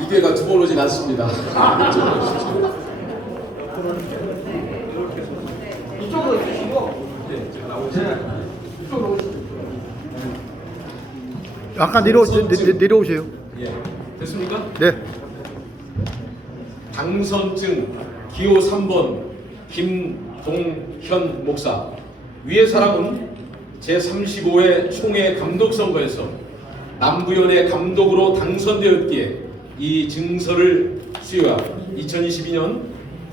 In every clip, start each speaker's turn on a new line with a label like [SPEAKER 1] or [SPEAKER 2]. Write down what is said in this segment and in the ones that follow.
[SPEAKER 1] 이 기회가 두 번 오진 않습니다. 이쪽으로
[SPEAKER 2] 이쪽으로 오시고
[SPEAKER 3] 약간 내려 내려오세요.
[SPEAKER 1] 예, 됐습니까?
[SPEAKER 3] 네.
[SPEAKER 1] 당선증 기호 3번 김동현 목사 위의 사람은 제35회 총회 감독 선거에서 남부연의 감독으로 당선되었기에 이 증서를 수여하 2022년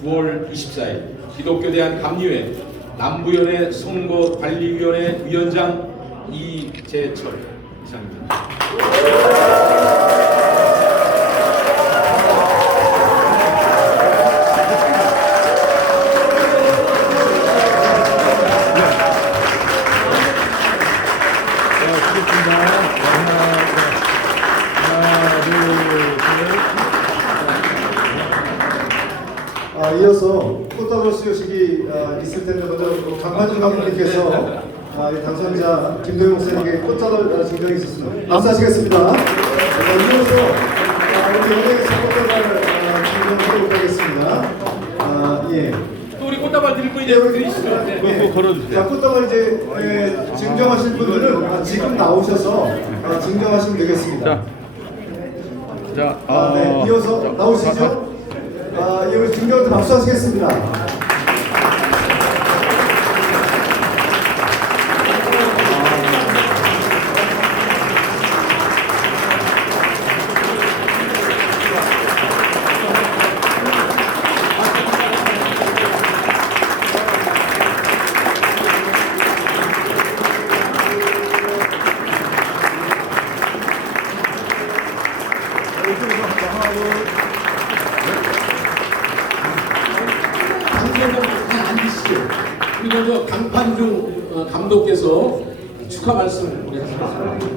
[SPEAKER 1] 9월 24일 기독교 대한 감리회 남부연의 선거관리위원회 위원장 이재철 이상입니다.
[SPEAKER 4] 아, 이어서 꽃다발 수여식이 아, 있을 텐데 먼저 강만준 감독님께서 아, 이 당선자 김도영 목사님에게 꽃다발 증정이 있었습니다. 박수하시겠습니다. 자, 이어서 아, 우리 연예에서 꽃다발 아, 증정하도록 하겠습니다. 아, 예.
[SPEAKER 1] 또 우리 꽃다발 드릴 분 이제 드리시죠. 네.
[SPEAKER 4] 네. 자, 꽃다발 이제 예, 증정하실 분들은 아, 지금 나오셔서 아, 증정하시면 되겠습니다.
[SPEAKER 3] 자,
[SPEAKER 4] 아, 네. 이어서 나오시죠. 아, 예, 우리 증정한테 박수 하시겠습니다.
[SPEAKER 1] 당선자 다 앉으시죠. 그리고 저 강판중 어, 감독께서 축하 말씀 우리 하시겠습니다.